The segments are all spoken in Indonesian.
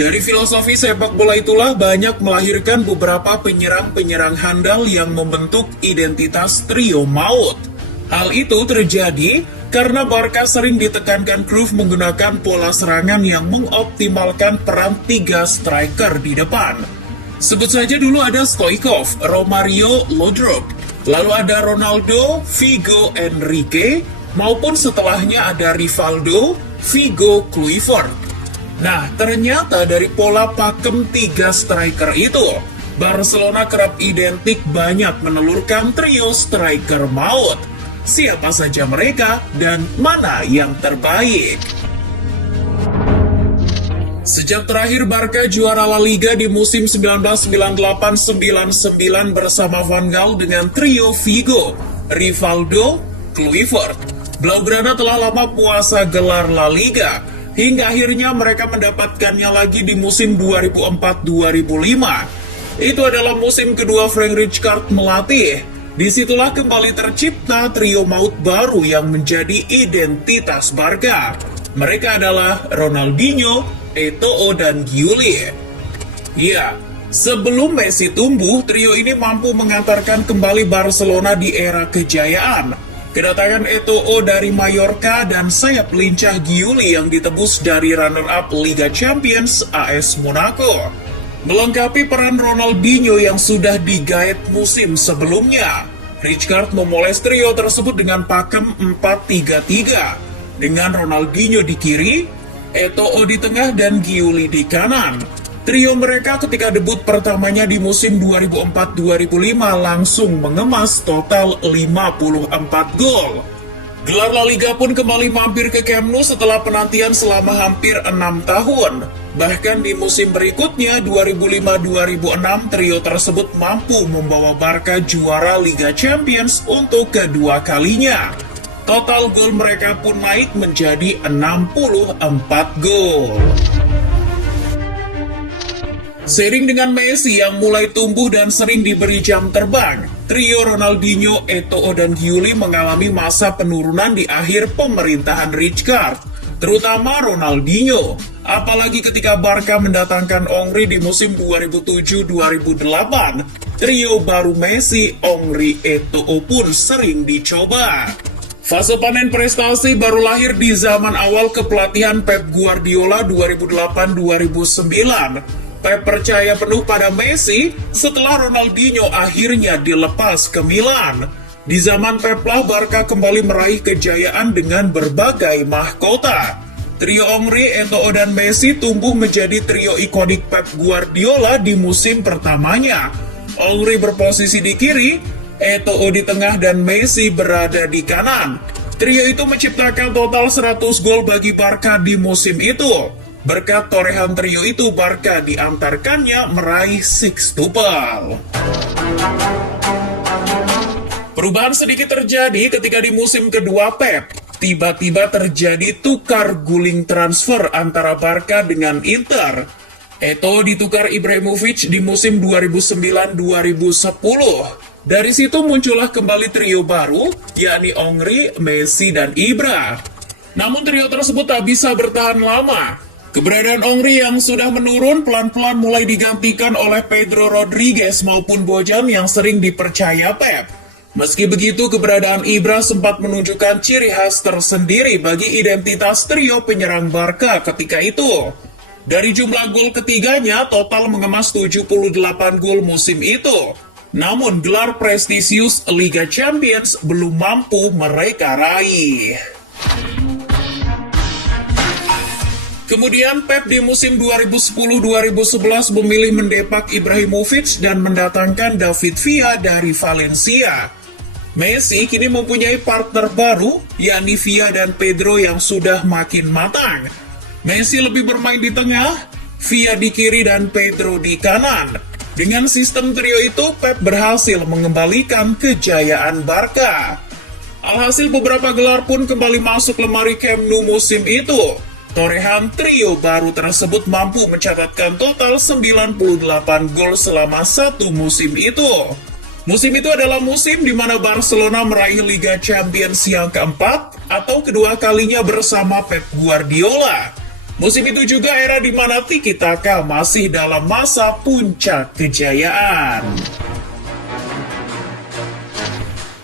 Dari filosofi sepak bola itulah banyak melahirkan beberapa penyerang-penyerang handal yang membentuk identitas trio maut. Hal itu terjadi karena Barca sering ditekankan Cruyff menggunakan pola serangan yang mengoptimalkan peran 3 striker di depan. Sebut saja dulu ada Stoichkov, Romario, Laudrup, lalu ada Ronaldo, Figo, Enrique, maupun setelahnya ada Rivaldo, Figo, Kluivert. Nah, ternyata dari pola pakem 3 striker itu, Barcelona kerap identik banyak menelurkan trio striker maut. Siapa saja mereka dan mana yang terbaik? Sejak terakhir Barca juara La Liga di musim 1998-99 bersama Van Gaal dengan trio Figo, Rivaldo, Kluivert, Blaugrana telah lama puasa gelar La Liga, hingga akhirnya mereka mendapatkannya lagi di musim 2004-2005. Itu adalah musim kedua Frank Rijkaard melatih. Disitulah kembali tercipta trio maut baru yang menjadi identitas Barca. Mereka adalah Ronaldinho, Eto'o, dan Giuli. Ya, sebelum Messi tumbuh, trio ini mampu mengantarkan kembali Barcelona di era kejayaan. Kedatangan Eto'o dari Mallorca dan sayap lincah Giuli yang ditebus dari runner-up Liga Champions AS Monaco melengkapi peran Ronaldinho yang sudah digait musim sebelumnya. Rijkaard memoles trio tersebut dengan pakem 4-3-3 dengan Ronaldinho di kiri, Eto'o di tengah, dan Giuli di kanan. Trio mereka ketika debut pertamanya di musim 2004-2005 langsung mengemas total 54 gol. Gelar La Liga pun kembali mampir ke Camp Nou setelah penantian selama hampir 6 tahun. Bahkan di musim berikutnya, 2005-2006, trio tersebut mampu membawa Barca juara Liga Champions untuk kedua kalinya. Total gol mereka pun naik menjadi 64 gol. Seiring dengan Messi yang mulai tumbuh dan sering diberi jam terbang, trio Ronaldinho, Eto'o, dan Giuli mengalami masa penurunan di akhir pemerintahan Rijkaard, terutama Ronaldinho. Apalagi ketika Barca mendatangkan Henry di musim 2007-2008, trio baru Messi, Henry, Eto'o pun sering dicoba. Fase panen prestasi baru lahir di zaman awal kepelatihan Pep Guardiola 2008-2009. Pep percaya penuh pada Messi setelah Ronaldinho akhirnya dilepas ke Milan. Di zaman Pep lah Barca kembali meraih kejayaan dengan berbagai mahkota. Trio Henry, Eto'o, dan Messi tumbuh menjadi trio ikonik Pep Guardiola di musim pertamanya. Henry berposisi di kiri, Eto'o di tengah, dan Messi berada di kanan. Trio itu menciptakan total 100 gol bagi Barca di musim itu. Berkat torehan trio itu, Barca diantarkannya meraih sextuple. Perubahan sedikit terjadi ketika di musim kedua Pep. Tiba-tiba terjadi tukar guling transfer antara Barca dengan Inter. Eto'o ditukar Ibrahimovic di musim 2009-2010. Dari situ muncullah kembali trio baru, yakni Henry, Messi, dan Ibra. Namun trio tersebut tak bisa bertahan lama. Keberadaan Henry yang sudah menurun pelan-pelan mulai digantikan oleh Pedro Rodriguez maupun Bojan yang sering dipercaya Pep. Meski begitu, keberadaan Ibra sempat menunjukkan ciri khas tersendiri bagi identitas trio penyerang Barca ketika itu. Dari jumlah gol ketiganya, total mengemas 78 gol musim itu. Namun, gelar prestisius Liga Champions belum mampu mereka raih. Kemudian Pep di musim 2010-2011 memilih mendepak Ibrahimovic dan mendatangkan David Villa dari Valencia. Messi kini mempunyai partner baru, yakni Villa dan Pedro yang sudah makin matang. Messi lebih bermain di tengah, Villa di kiri, dan Pedro di kanan. Dengan sistem trio itu, Pep berhasil mengembalikan kejayaan Barca. Alhasil beberapa gelar pun kembali masuk lemari Camp Nou musim itu. Torehan trio baru tersebut mampu mencatatkan total 98 gol selama satu musim itu. Musim itu adalah musim di mana Barcelona meraih Liga Champions yang keempat atau kedua kalinya bersama Pep Guardiola. Musim itu juga era di mana Tiki Taka masih dalam masa puncak kejayaan.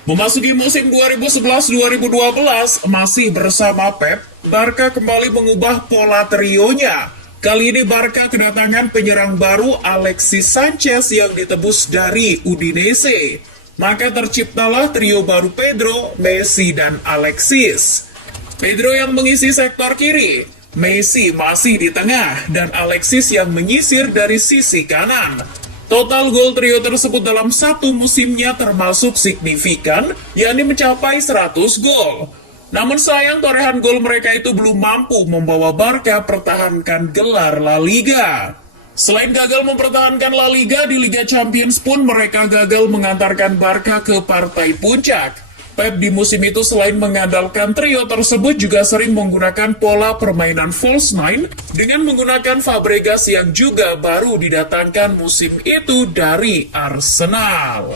Memasuki musim 2011-2012, masih bersama Pep, Barca kembali mengubah pola trionya. Kali ini Barca kedatangan penyerang baru Alexis Sanchez yang ditebus dari Udinese. Maka terciptalah trio baru Pedro, Messi, dan Alexis. Pedro yang mengisi sektor kiri, Messi masih di tengah, dan Alexis yang menyisir dari sisi kanan. Total gol trio tersebut dalam satu musimnya termasuk signifikan, yakni mencapai 100 gol. Namun sayang torehan gol mereka itu belum mampu membawa Barca pertahankan gelar La Liga. Selain gagal mempertahankan La Liga, di Liga Champions pun mereka gagal mengantarkan Barca ke partai puncak. Pep di musim itu selain mengandalkan trio tersebut juga sering menggunakan pola permainan false nine dengan menggunakan Fabregas yang juga baru didatangkan musim itu dari Arsenal.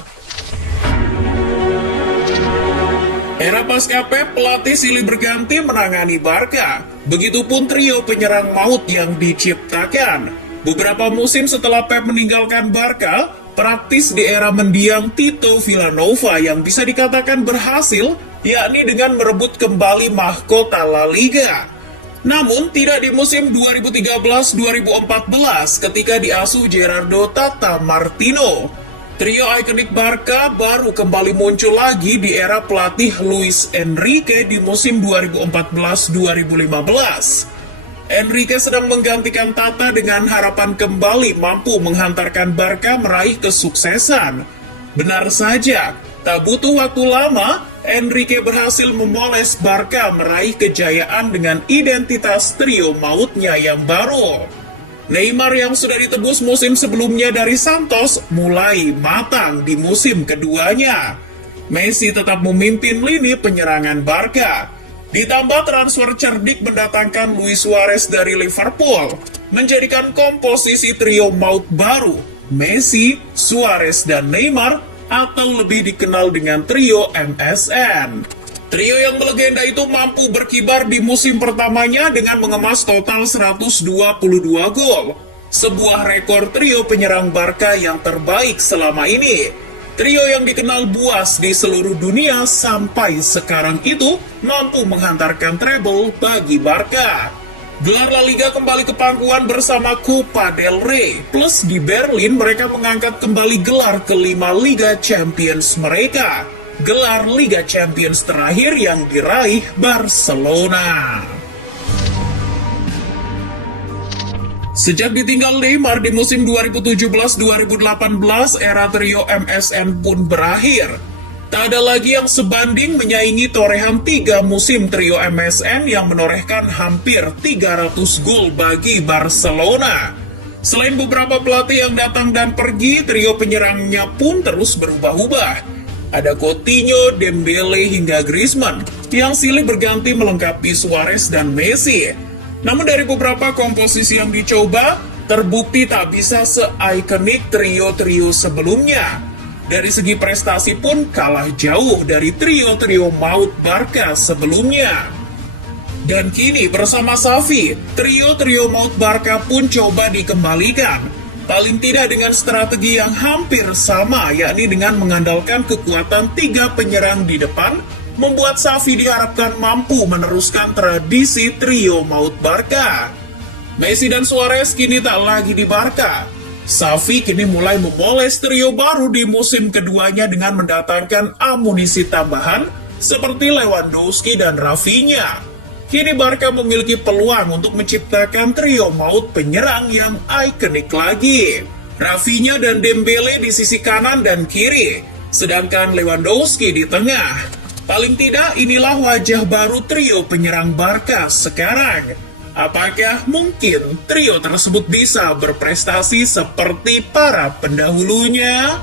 Era pasca Pep, pelatih silih berganti menangani Barca. Begitupun trio penyerang maut yang diciptakan. Beberapa musim setelah Pep meninggalkan Barca, praktis di era mendiang Tito Vilanova yang bisa dikatakan berhasil, yakni dengan merebut kembali mahkota La Liga. Namun, tidak di musim 2013-2014 ketika diasuh Gerardo Tata Martino. Trio ikonik Barca baru kembali muncul lagi di era pelatih Luis Enrique di musim 2014-2015. Enrique sedang menggantikan Tata dengan harapan kembali mampu menghantarkan Barca meraih kesuksesan. Benar saja, tak butuh waktu lama, Enrique berhasil memoles Barca meraih kejayaan dengan identitas trio mautnya yang baru. Neymar yang sudah ditebus musim sebelumnya dari Santos mulai matang di musim keduanya. Messi tetap memimpin lini penyerangan Barca. Ditambah transfer cerdik mendatangkan Luis Suarez dari Liverpool, menjadikan komposisi trio maut baru, Messi, Suarez, dan Neymar, atau lebih dikenal dengan trio MSN. Trio yang melegenda itu mampu berkibar di musim pertamanya dengan mengemas total 122 gol. Sebuah rekor trio penyerang Barca yang terbaik selama ini. Trio yang dikenal buas di seluruh dunia sampai sekarang itu mampu menghantarkan treble bagi Barca. Gelar La Liga kembali ke pangkuan bersama Copa del Rey. Plus di Berlin mereka mengangkat kembali gelar kelima Liga Champions mereka. Gelar Liga Champions terakhir yang diraih Barcelona. Sejak ditinggal Neymar di musim 2017-2018, era trio MSN pun berakhir. Tak ada lagi yang sebanding menyaingi torehan 3 musim trio MSN yang menorehkan hampir 300 gol bagi Barcelona. Selain beberapa pelatih yang datang dan pergi, trio penyerangnya pun terus berubah-ubah. Ada Coutinho, Dembele, hingga Griezmann yang silih berganti melengkapi Suarez dan Messi. Namun dari beberapa komposisi yang dicoba, terbukti tak bisa se-ikonik trio-trio sebelumnya. Dari segi prestasi pun kalah jauh dari trio-trio maut Barca sebelumnya. Dan kini bersama Xavi, trio-trio maut Barca pun coba dikembalikan. Paling tidak dengan strategi yang hampir sama, yakni dengan mengandalkan kekuatan 3 penyerang di depan, membuat Xavi diharapkan mampu meneruskan tradisi trio maut Barca. Messi dan Suarez kini tak lagi di Barca. Xavi kini mulai memoles trio baru di musim keduanya dengan mendatangkan amunisi tambahan seperti Lewandowski dan Rafinha. Kini Barca memiliki peluang untuk menciptakan trio maut penyerang yang ikonik lagi. Rafinha dan Dembele di sisi kanan dan kiri, sedangkan Lewandowski di tengah. Paling tidak inilah wajah baru trio penyerang Barca sekarang. Apakah mungkin trio tersebut bisa berprestasi seperti para pendahulunya?